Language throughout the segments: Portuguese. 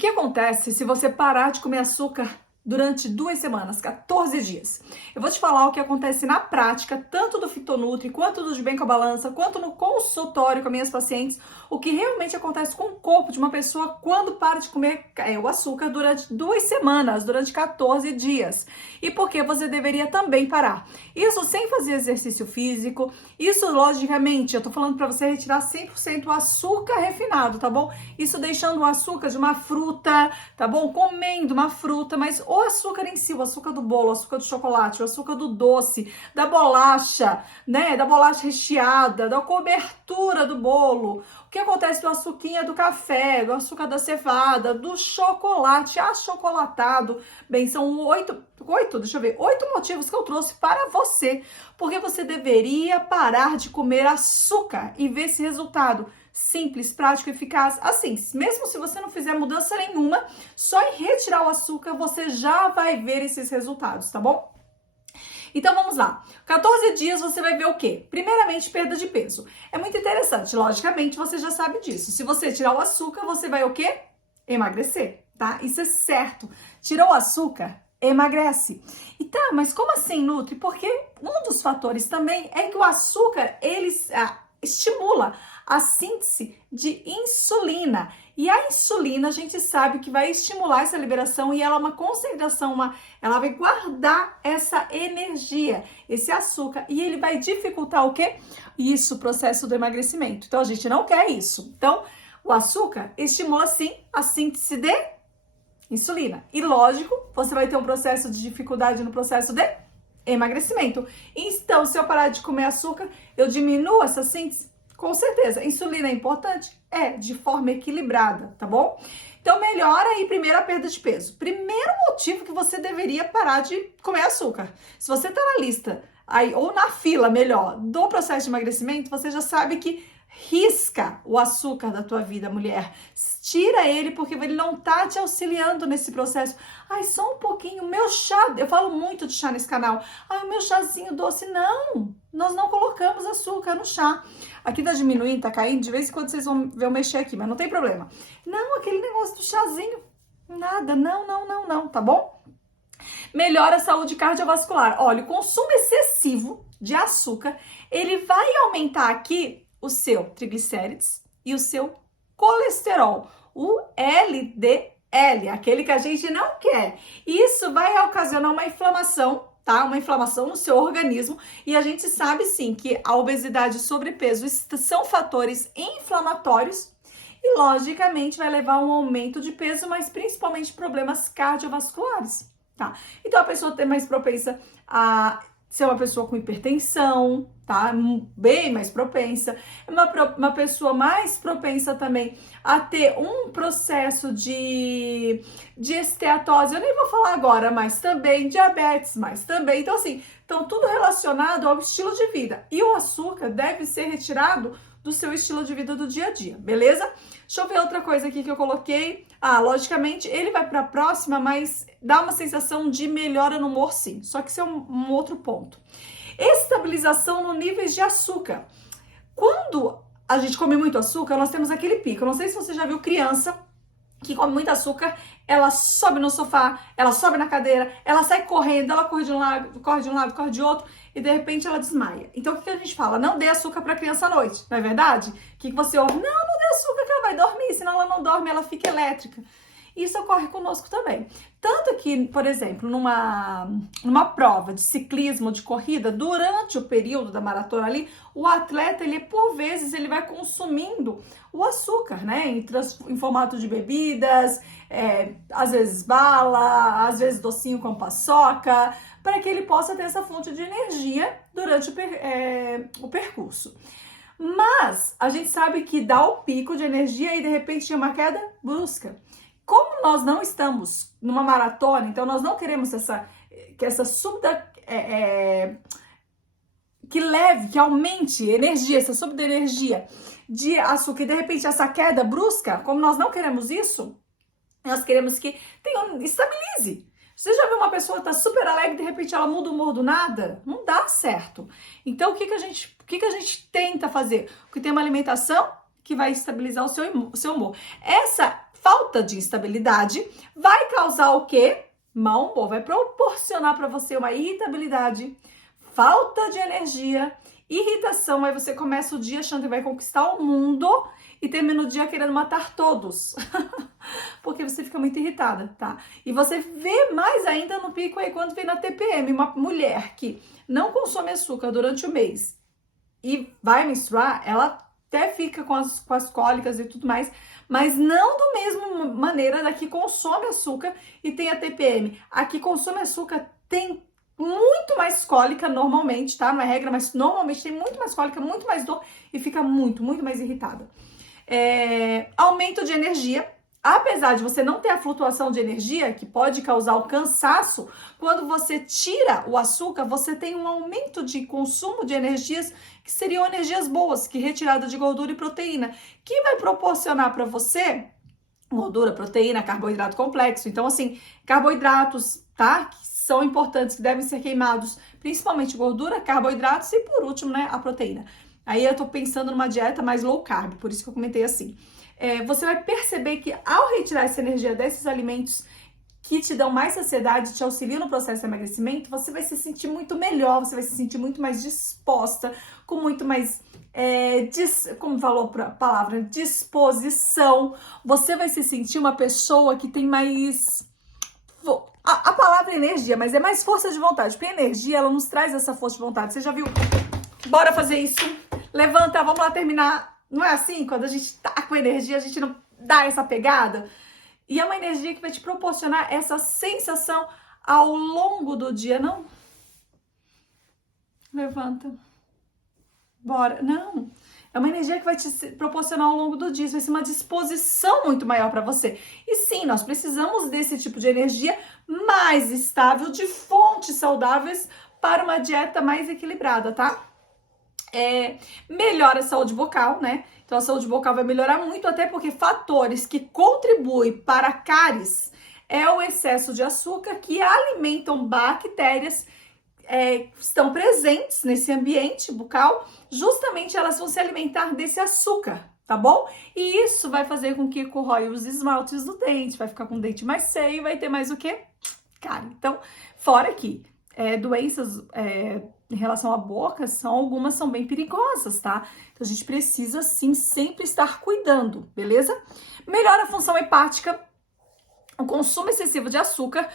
que acontece se você parar de comer açúcar durante 2 semanas, 14 dias? Eu vou te falar o que acontece na prática, tanto do Fitonutri, quanto do De Bem com a Balança, quanto no consultório com minhas pacientes, o que realmente acontece com o corpo de uma pessoa quando para de comer o açúcar durante 2 semanas, durante 14 dias. E por que você deveria também parar. Isso sem fazer exercício físico, isso logicamente, eu tô falando para você retirar 100% o açúcar refinado, tá bom? Isso deixando o açúcar de uma fruta, tá bom? Comendo uma fruta, mas o açúcar em si, o açúcar do bolo, o açúcar do chocolate, o açúcar do doce, da bolacha, né? Da bolacha recheada, da cobertura do bolo. O que acontece do açuquinha do café, do açúcar da cevada, do chocolate achocolatado? Bem, são 8 motivos que eu trouxe para você, porque você deveria parar de comer açúcar e ver esse resultado simples, prático, eficaz. Assim, mesmo se você não fizer mudança nenhuma, só em retirar o açúcar você já vai ver esses resultados, tá bom? Então vamos lá, 14 dias você vai ver o quê? Primeiramente, perda de peso. É muito interessante, logicamente você já sabe disso. Se você tirar o açúcar, você vai o quê? Emagrecer, tá? Isso é certo. Tirou o açúcar, emagrece. E tá, mas como assim, Nutri? Porque um dos fatores também é que o açúcar, ele estimula a síntese de insulina. E a insulina, a gente sabe que vai estimular essa liberação e ela é uma concentração, ela vai guardar essa energia, esse açúcar, e ele vai dificultar o quê? Isso, o processo do emagrecimento. Então, a gente não quer isso. Então, o açúcar estimula, sim, a síntese de insulina. E, lógico, você vai ter um processo de dificuldade no processo de emagrecimento. Então, se eu parar de comer açúcar, eu diminuo essa síntese? Com certeza. Insulina é importante? É, de forma equilibrada, tá bom? Então, melhora aí primeiro a perda de peso. Primeiro motivo que você deveria parar de comer açúcar. Se você tá na lista, aí, ou na fila, melhor, do processo de emagrecimento, você já sabe que risca o açúcar da tua vida, mulher. Tira ele porque ele não tá te auxiliando nesse processo. Ai, só um pouquinho, meu chá, eu falo muito de chá nesse canal. Ai, o meu chazinho doce, não. Nós não colocamos açúcar no chá. Aqui tá diminuindo, tá caindo, de vez em quando vocês vão ver eu mexer aqui, mas não tem problema. Não, aquele negócio do chazinho, nada, não, tá bom? Melhora a saúde cardiovascular. Olha, o consumo excessivo de açúcar, ele vai aumentar aqui o seu triglicérides e o seu colesterol, o LDL, aquele que a gente não quer. Isso vai ocasionar uma inflamação, tá? Uma inflamação no seu organismo, e a gente sabe sim que a obesidade e o sobrepeso são fatores inflamatórios e logicamente vai levar a um aumento de peso, mas principalmente problemas cardiovasculares, tá? Então a pessoa é mais propensa a ser uma pessoa com hipertensão, tá? Bem mais propensa. Uma pessoa mais propensa também a ter um processo de esteatose. Eu nem vou falar agora, mas também diabetes, mas também. Então, assim, tudo relacionado ao estilo de vida. E o açúcar deve ser retirado do seu estilo de vida do dia a dia, beleza? Deixa eu ver outra coisa aqui que eu coloquei. Logicamente, ele vai para a próxima, mas dá uma sensação de melhora no humor, sim. Só que isso é um outro ponto. Estabilização no níveis de açúcar. Quando a gente come muito açúcar, nós temos aquele pico. Eu não sei se você já viu criança que come muito açúcar, ela sobe no sofá, ela sobe na cadeira, ela sai correndo, ela corre de um lado, corre de outro, e de repente ela desmaia. Então, o que a gente fala? Não dê açúcar para criança à noite, não é verdade? O que você ouve? Não dê açúcar que ela vai dormir, senão ela não dorme, ela fica elétrica. Isso ocorre conosco também. Tanto que, por exemplo, numa prova de ciclismo, de corrida, durante o período da maratona ali, o atleta, por vezes, ele vai consumindo o açúcar, né? Em formato de bebidas, às vezes bala, às vezes docinho com paçoca, para que ele possa ter essa fonte de energia durante o percurso. Mas a gente sabe que dá o pico de energia e de repente tem uma queda brusca. Como nós não estamos numa maratona, então nós não queremos que essa subida que aumente energia, essa subida de energia de açúcar e de repente essa queda brusca, como nós não queremos isso, nós queremos que estabilize. Você já viu uma pessoa que tá super alegre e de repente ela muda o humor do nada? Não dá certo. Então o que a gente tenta fazer? Porque tem uma alimentação que vai estabilizar o seu humor. Essa falta de estabilidade, vai causar o quê? Mau humor, vai proporcionar para você uma irritabilidade, falta de energia, irritação, aí você começa o dia achando que vai conquistar o mundo e termina o dia querendo matar todos. Porque você fica muito irritada, tá? E você vê mais ainda no pico aí quando vem na TPM, uma mulher que não consome açúcar durante o mês e vai menstruar, ela até fica com as cólicas e tudo mais, mas não da mesma maneira da que consome açúcar e tem a TPM. A que consome açúcar tem muito mais cólica normalmente, tá? Não é regra, mas normalmente tem muito mais cólica, muito mais dor e fica muito mais irritada. Aumento de energia. Apesar de você não ter a flutuação de energia, que pode causar o cansaço, quando você tira o açúcar, você tem um aumento de consumo de energias que seriam energias boas, que retirada de gordura e proteína, que vai proporcionar para você gordura, proteína, carboidrato complexo. Então, assim, carboidratos, tá? Que são importantes, que devem ser queimados, principalmente gordura, carboidratos e, por último, né, a proteína. Aí eu tô pensando numa dieta mais low carb, por isso que eu comentei assim. Você vai perceber que ao retirar essa energia desses alimentos que te dão mais saciedade, te auxiliam no processo de emagrecimento, você vai se sentir muito melhor, você vai se sentir muito mais disposta, com muito mais, como falou a palavra, disposição. Você vai se sentir uma pessoa que tem mais... A palavra energia, mas é mais força de vontade, porque a energia, ela nos traz essa força de vontade. Você já viu? Bora fazer isso. Levanta, vamos lá terminar. Não é assim? Quando a gente tá com energia, a gente não dá essa pegada. E é uma energia que vai te proporcionar essa sensação ao longo do dia, não? Levanta. Bora. Não. É uma energia que vai te proporcionar ao longo do dia. Isso vai ser uma disposição muito maior para você. E sim, nós precisamos desse tipo de energia mais estável, de fontes saudáveis, para uma dieta mais equilibrada, tá? Melhora a saúde bucal, né? Então a saúde bucal vai melhorar muito, até porque fatores que contribuem para a cáries é o excesso de açúcar, que alimentam bactérias estão presentes nesse ambiente bucal, justamente elas vão se alimentar desse açúcar, tá bom? E isso vai fazer com que corroia os esmaltes do dente, vai ficar com o dente mais feio e vai ter mais o quê? Cárie. Então, fora que doenças em relação à boca, algumas são bem perigosas, tá? Então a gente precisa sim sempre estar cuidando, beleza? Melhora a função hepática. O consumo excessivo de açúcar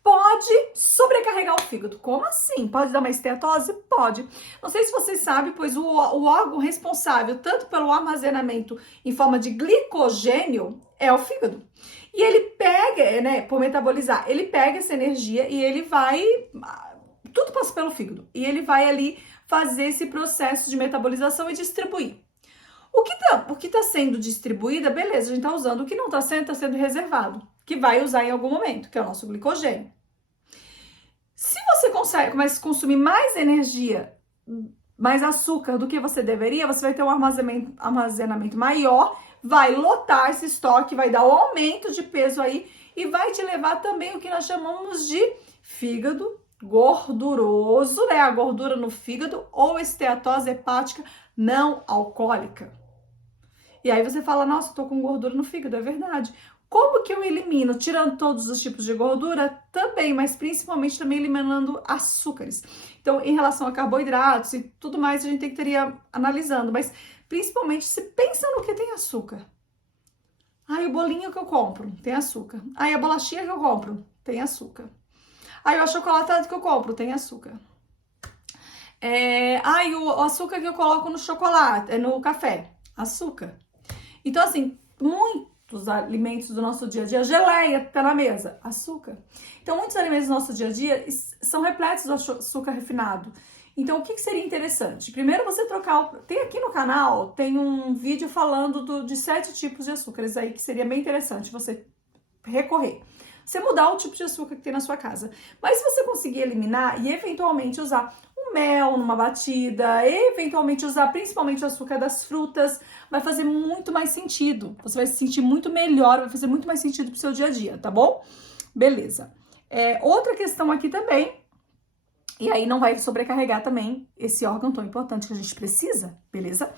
pode sobrecarregar o fígado. Como assim? Pode dar uma esteatose? Pode. Não sei se vocês sabem, pois o órgão responsável tanto pelo armazenamento em forma de glicogênio é o fígado. E ele pega, né, por metabolizar, ele pega essa energia e ele vai... Tudo passa pelo fígado. E ele vai ali fazer esse processo de metabolização e distribuir. O que tá sendo distribuído, beleza, a gente tá usando. O que não tá sendo reservado, que vai usar em algum momento, que é o nosso glicogênio. Se você começa a consumir mais energia, mais açúcar do que você deveria, você vai ter um armazenamento maior, vai lotar esse estoque, vai dar um aumento de peso aí e vai te levar também o que nós chamamos de fígado gorduroso, né? A gordura no fígado ou esteatose hepática não alcoólica. E aí você fala, nossa, eu tô com gordura no fígado, é verdade. Como que eu elimino? Tirando todos os tipos de gordura? Também, mas principalmente também eliminando açúcares. Então, em relação a carboidratos e tudo mais, a gente estaria analisando, mas principalmente se pensa no que tem açúcar. Ai, o bolinho que eu compro tem açúcar. Ai, a bolachinha que eu compro tem açúcar. Ai, o achocolatado que eu compro tem açúcar. O açúcar que eu coloco no chocolate, no café, açúcar. Então, assim, muitos alimentos do nosso dia a dia, geleia que tá na mesa, açúcar. Então, muitos alimentos do nosso dia a dia são repletos de açúcar refinado. Então, o que seria interessante? Primeiro, você trocar... Tem aqui no canal, tem um vídeo falando de 7 tipos de açúcares aí, que seria bem interessante você recorrer. Você mudar o tipo de açúcar que tem na sua casa. Mas se você conseguir eliminar e eventualmente usar um mel numa batida, eventualmente usar principalmente o açúcar das frutas, vai fazer muito mais sentido. Você vai se sentir muito melhor, vai fazer muito mais sentido pro seu dia a dia, tá bom? Beleza. Outra questão aqui também, e aí não vai sobrecarregar também esse órgão tão importante que a gente precisa, beleza?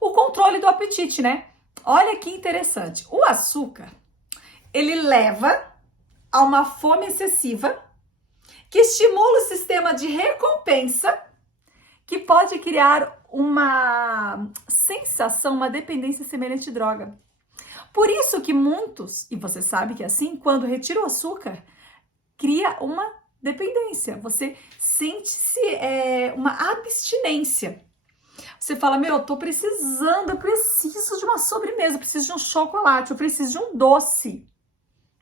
O controle do apetite, né? Olha que interessante. O açúcar, ele leva a uma fome excessiva, que estimula o sistema de recompensa, que pode criar uma sensação, uma dependência semelhante de droga. Por isso que muitos, e você sabe que é assim, quando retira o açúcar, cria uma dependência. Você sente-se uma abstinência. Você fala, meu, eu tô precisando, eu preciso de uma sobremesa, eu preciso de um chocolate, eu preciso de um doce.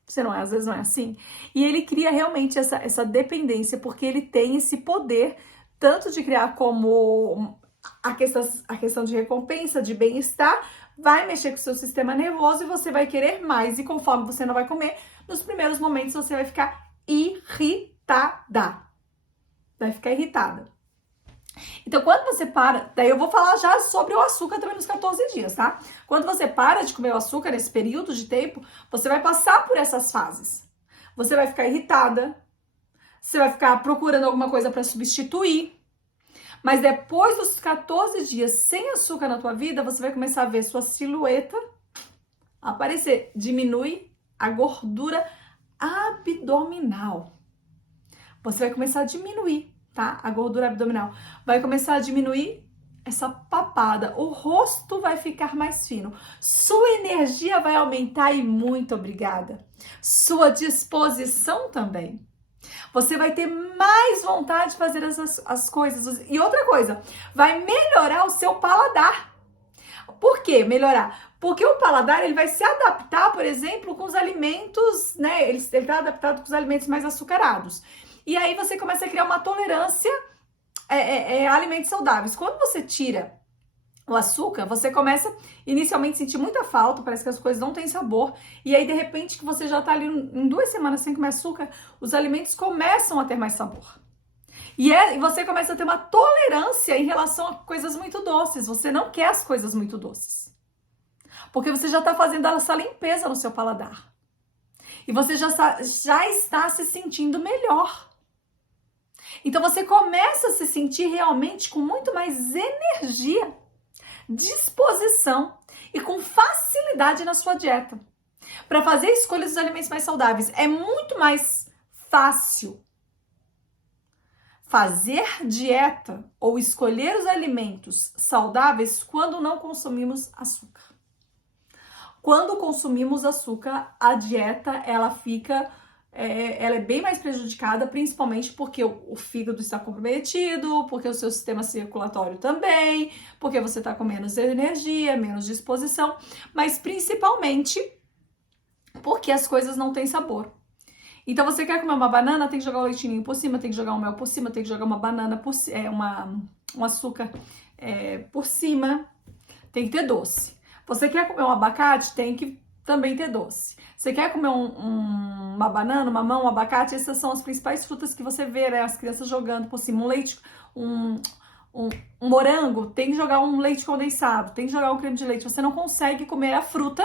Você não é, às vezes não é assim? E ele cria realmente essa dependência, porque ele tem esse poder, tanto de criar como a questão de recompensa, de bem-estar, vai mexer com o seu sistema nervoso e você vai querer mais. E conforme você não vai comer, nos primeiros momentos você vai ficar irritada. Vai ficar irritada. Então, quando você para, daí eu vou falar já sobre o açúcar também nos 14 dias, tá? Quando você para de comer o açúcar nesse período de tempo, você vai passar por essas fases. Você vai ficar irritada, você vai ficar procurando alguma coisa para substituir. Mas depois dos 14 dias sem açúcar na tua vida, você vai começar a ver sua silhueta aparecer. Diminui a gordura abdominal. Você vai começar a diminuir, tá? A gordura abdominal. Vai começar a diminuir essa papada. O rosto vai ficar mais fino. Sua energia vai aumentar e muito obrigada. Sua disposição também. Você vai ter mais vontade de fazer as coisas. E outra coisa, vai melhorar o seu paladar. Por que melhorar? Porque o paladar ele vai se adaptar, por exemplo, com os alimentos, né? Ele está adaptado com os alimentos mais açucarados. E aí você começa a criar uma tolerância a alimentos saudáveis. Quando você tira o açúcar, você começa inicialmente a sentir muita falta, parece que as coisas não têm sabor, e aí de repente que você já tá ali em 2 semanas sem comer açúcar, os alimentos começam a ter mais sabor. E você começa a ter uma tolerância em relação a coisas muito doces, você não quer as coisas muito doces. Porque você já tá fazendo essa limpeza no seu paladar. E você já está se sentindo melhor. Então você começa a se sentir realmente com muito mais energia, disposição e com facilidade na sua dieta. Para fazer escolhas dos alimentos mais saudáveis, é muito mais fácil fazer dieta ou escolher os alimentos saudáveis quando não consumimos açúcar. Quando consumimos açúcar, a dieta ela é bem mais prejudicada, principalmente porque o fígado está comprometido, porque o seu sistema circulatório também, porque você está com menos energia, menos disposição, mas principalmente porque as coisas não têm sabor. Então, você quer comer uma banana, tem que jogar o leitinho por cima, tem que jogar um mel por cima, tem que jogar uma banana por um açúcar por cima, tem que ter doce. Você quer comer um abacate, tem que também ter doce. Você quer comer uma banana, uma mamão, um abacate, essas são as principais frutas que você vê, né? As crianças jogando por cima. Um leite, um morango, tem que jogar um leite condensado, tem que jogar um creme de leite. Você não consegue comer a fruta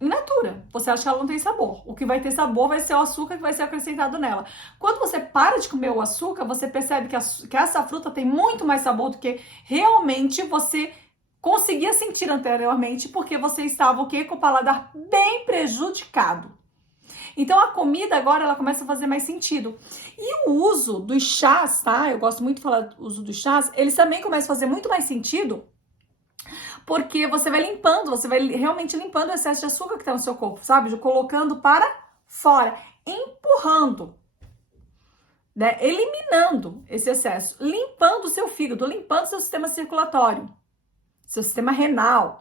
in natura. Você acha que ela não tem sabor. O que vai ter sabor vai ser o açúcar que vai ser acrescentado nela. Quando você para de comer o açúcar, você percebe que essa fruta tem muito mais sabor do que realmente você conseguia sentir anteriormente, porque você estava o quê? Com o paladar bem prejudicado. Então a comida agora ela começa a fazer mais sentido. E o uso dos chás, tá? Eu gosto muito de falar do uso dos chás, eles também começam a fazer muito mais sentido, porque você vai limpando, você vai realmente limpando o excesso de açúcar que está no seu corpo, sabe? Colocando para fora, empurrando, né? Eliminando esse excesso, limpando o seu fígado, limpando o seu sistema circulatório, seu sistema renal.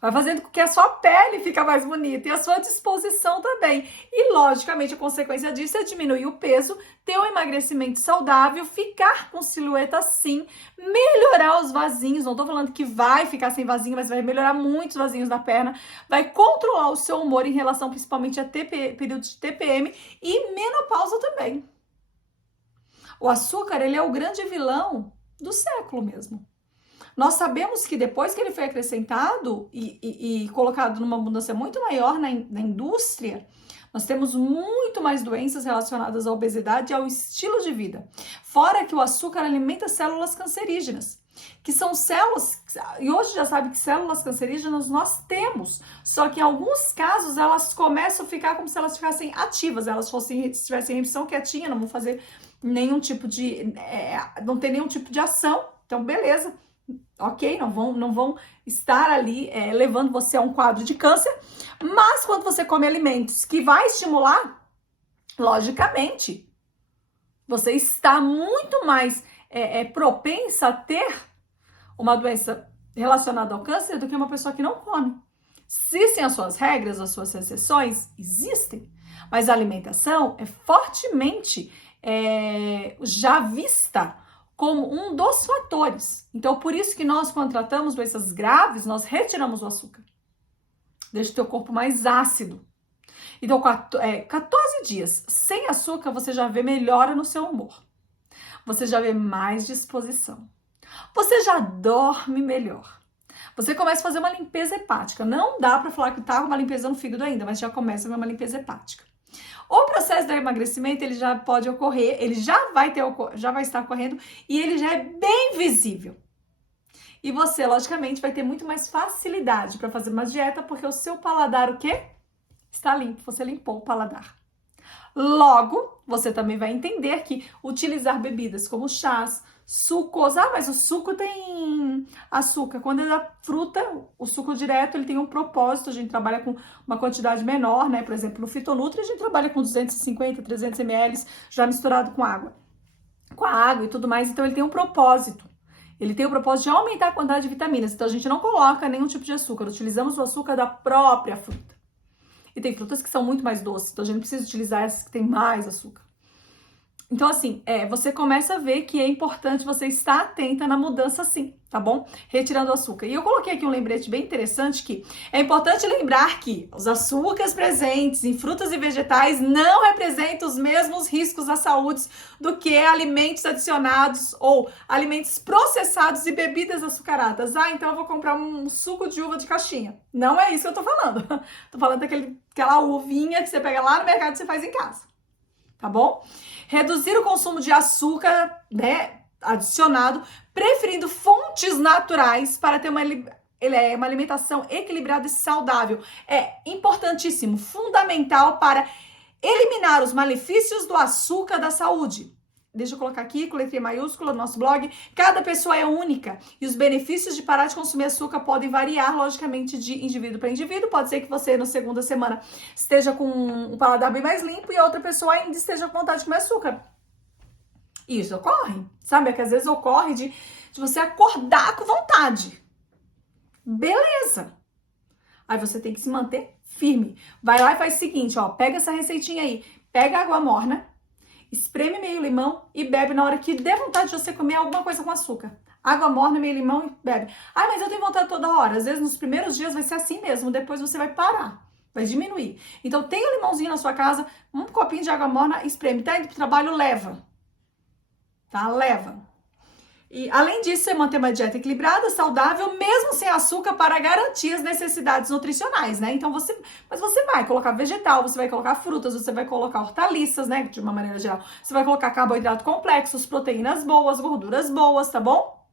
Vai fazendo com que a sua pele fique mais bonita e a sua disposição também. E, logicamente, a consequência disso é diminuir o peso, ter um emagrecimento saudável, ficar com silhueta assim, melhorar os vasinhos. Não tô falando que vai ficar sem vasinho, mas vai melhorar muito os vasinhos da perna. Vai controlar o seu humor em relação principalmente a período de TPM e menopausa também. O açúcar, ele é o grande vilão do século mesmo. Nós sabemos que depois que ele foi acrescentado e colocado numa abundância muito maior na indústria, nós temos muito mais doenças relacionadas à obesidade e ao estilo de vida. Fora que o açúcar alimenta células cancerígenas. que são células, e hoje já sabe que células cancerígenas nós temos, só que em alguns casos elas começam a ficar como se elas ficassem ativas, elas fossem, se tivessem remissão quietinha, não vão fazer nenhum tipo de, não tem nenhum tipo de ação, então beleza, ok, não vão estar ali levando você a um quadro de câncer, mas quando você come alimentos que vai estimular, logicamente, você está muito mais propensa a ter uma doença relacionada ao câncer do que uma pessoa que não come. Existem as suas regras, as suas exceções? Existem. Mas a alimentação é fortemente já vista como um dos fatores. Então, por isso que nós, quando tratamos doenças graves, nós retiramos o açúcar. Deixa o teu corpo mais ácido. Então, 14 dias sem açúcar, você já vê melhora no seu humor. Você já vê mais disposição. Você já dorme melhor. Você começa a fazer uma limpeza hepática. Não dá para falar que tá com uma limpeza no fígado ainda, mas já começa a ver uma limpeza hepática. O processo do emagrecimento, ele já pode ocorrer, ele já vai estar ocorrendo e ele já é bem visível. E você, logicamente, vai ter muito mais facilidade para fazer uma dieta, porque o seu paladar, o quê? Está limpo, você limpou o paladar. Logo, você também vai entender que utilizar bebidas como chás, sucos, mas o suco tem açúcar. Quando é da fruta, o suco direto, ele tem um propósito, a gente trabalha com uma quantidade menor, né? Por exemplo, no Fitonutri, a gente trabalha com 250, 300 ml, já misturado com água e tudo mais, então ele tem um propósito. Ele tem o propósito de aumentar a quantidade de vitaminas, então a gente não coloca nenhum tipo de açúcar, utilizamos o açúcar da própria fruta. E tem frutas que são muito mais doces, então a gente não precisa utilizar essas que tem mais açúcar. Então, assim, você começa a ver que é importante você estar atenta na mudança, sim, tá bom? Retirando o açúcar. E eu coloquei aqui um lembrete bem interessante que é importante lembrar que os açúcares presentes em frutas e vegetais não representam os mesmos riscos à saúde do que alimentos adicionados ou alimentos processados e bebidas açucaradas. Então eu vou comprar um suco de uva de caixinha. Não é isso que eu tô falando. Tô falando daquela uvinha que você pega lá no mercado e você faz em casa. Tá bom? Reduzir o consumo de açúcar, né, adicionado, preferindo fontes naturais para ter uma alimentação equilibrada e saudável. É importantíssimo, fundamental para eliminar os malefícios do açúcar da saúde. Deixa eu colocar aqui, com letra maiúscula, no nosso blog. Cada pessoa é única e os benefícios de parar de consumir açúcar podem variar, logicamente, de indivíduo para indivíduo. Pode ser que você, na segunda semana, esteja com um paladar bem mais limpo e a outra pessoa ainda esteja com vontade de comer açúcar. Isso ocorre, sabe? É que às vezes ocorre de você acordar com vontade. Beleza. Aí você tem que se manter firme. Vai lá e faz o seguinte, ó. Pega essa receitinha aí. Pega água morna, espreme meio limão e bebe na hora que der vontade de você comer alguma coisa com açúcar. Água morna, meio limão e bebe. Mas eu tenho vontade toda hora. Às vezes nos primeiros dias vai ser assim mesmo, depois você vai parar, vai diminuir. Então tem um limãozinho na sua casa, um copinho de água morna, espreme. Tá indo pro trabalho, leva. Tá? Leva. E além disso, você manter uma dieta equilibrada, saudável, mesmo sem açúcar, para garantir as necessidades nutricionais, né? Então você vai colocar vegetal, você vai colocar frutas, você vai colocar hortaliças, né? De uma maneira geral. Você vai colocar carboidrato complexos, proteínas boas, gorduras boas, tá bom?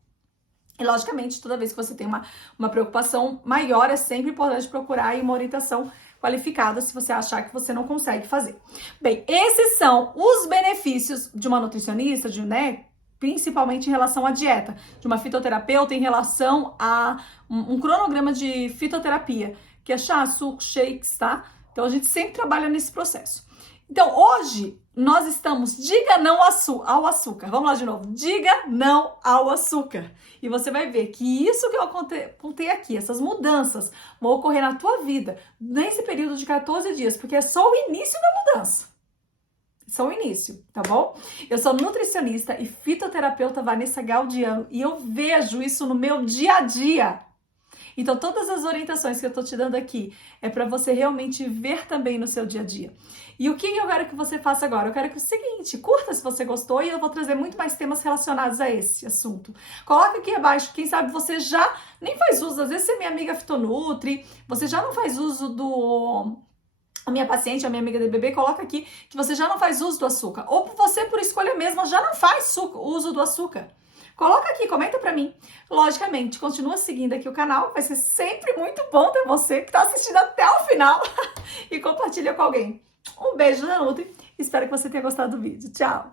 E logicamente, toda vez que você tem uma preocupação maior, é sempre importante procurar aí uma orientação qualificada se você achar que você não consegue fazer. Bem, esses são os benefícios de uma nutricionista, né? Principalmente em relação à dieta, de uma fitoterapeuta em relação a um cronograma de fitoterapia, que é chá, suco, shakes, tá? Então a gente sempre trabalha nesse processo. Então hoje nós estamos, diga não ao açúcar. Vamos lá de novo, diga não ao açúcar. E você vai ver que isso que eu contei aqui, essas mudanças vão ocorrer na tua vida nesse período de 14 dias, porque é só o início da mudança. Só o início, tá bom? Eu sou nutricionista e fitoterapeuta Vanessa Gaudiano e eu vejo isso no meu dia a dia. Então, todas as orientações que eu tô te dando aqui é para você realmente ver também no seu dia a dia. E o que eu quero que você faça agora? Eu quero que o seguinte, curta se você gostou e eu vou trazer muito mais temas relacionados a esse assunto. Coloca aqui abaixo, quem sabe você já nem faz uso, às vezes você é minha amiga Fitonutri, você já não faz uso a minha paciente, a minha amiga DBB, coloca aqui que você já não faz uso do açúcar. Ou você, por escolha mesma, já não faz uso do açúcar. Coloca aqui, comenta pra mim. Logicamente, continua seguindo aqui o canal, vai ser sempre muito bom ter você que tá assistindo até o final e compartilha com alguém. Um beijo da Nutri, espero que você tenha gostado do vídeo. Tchau!